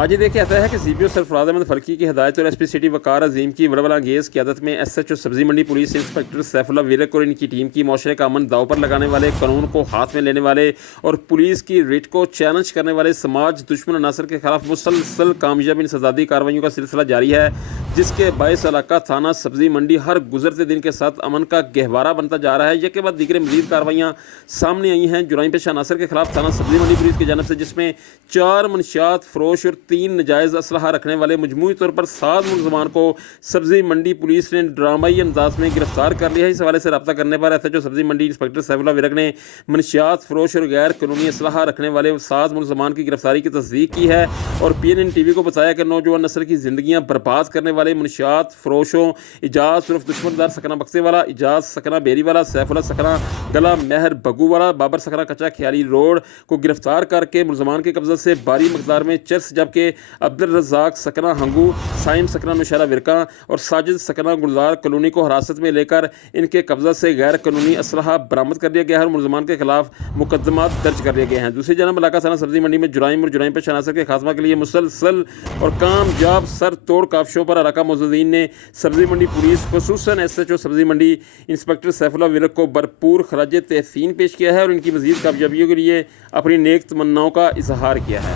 آج یہ دیکھا جاتا ہے کہ سی پی او سرفراز احمد فلکی کی ہدایت اور ایس پی سٹی وقار عظیم کی ولولہ انگیز قیادت میں ایس ایچ او سبزی منڈی پولیس انسپکٹر سیف اللہ ویرک اور ان کی ٹیم کی معاشرے کا امن داؤ پر لگانے والے، قانون کو ہاتھ میں لینے والے اور پولیس کی ریٹ کو چیلنج کرنے والے سماج دشمن عناصر کے خلاف مسلسل کامیاب انسدادی کارروائیوں کا سلسلہ جاری ہے، جس کے باعث علاقہ تھانہ سبزی منڈی ہر گزرتے دن کے ساتھ امن کا گہوارہ بنتا جا رہا ہے۔ یک کے بعد دیگر مزید کارروائیاں سامنے آئی ہیں جرائم پیشہ عناصر کے خلاف تھانہ سبزی منڈی پولیس کی جانب سے، جس میں 4 منشیات فروش اور 3 نجائز اسلحہ رکھنے والے مجموعی طور پر 7 ملزمان کو سبزی منڈی پولیس نے ڈرامائی انداز میں گرفتار کر لیا ہے۔ اس حوالے سے رابطہ کرنے پر ایس ایچ او سبزی منڈی انسپکٹر سیف اللہ ویرک نے منشیات فروش اور غیر قانونی اسلحہ رکھنے والے 7 ملزمان کی گرفتاری کی تصدیق کی ہے اور پی این این ٹی وی کو بتایا کہ نوجوان نسل کی زندگیاں برباد کرنے والے منشیات فروشوں اجاز عرف دشمن دار سکنہ بکسے والا، اجاز سکنہ بیری والا، سیف اللہ سکنہ گلا مہر بگو والا، بابر سکنہ کچا خیالی روڈ کو گرفتار کر کے ملزمان کے قبضے سے بھاری مقدار میں چرس، جبکہ عبدالرزاق سکنہ ہنگو، سائم سکنہ نوشہرہ ورکاں اور ساجد سکنہ گلزار کالونی کو حراست میں لے کر ان کے قبضہ سے غیر قانونی اسلحہ برآمد کر لیا گیا ہے اور ملزمان کے خلاف مقدمات درج کر لیے گئے ہیں۔ دوسری جانب علاقہ تھانہ سبزی منڈی میں جرائم اور جرائم پیشہ عناصر کے خاتمہ کے لیے مسلسل اور کامیاب سر توڑ کاوشوں پر علاقہ موجودین نے سبزی منڈی پولیس خصوصاً ایس ایچ او سبزی منڈی انسپکٹر سیف اللہ ویرک کو بھرپور خراج تحسین پیش کیا ہے اور ان کی مزید کامیابیوں کے لیے اپنی نیک تمناؤں کا اظہار کیا ہے۔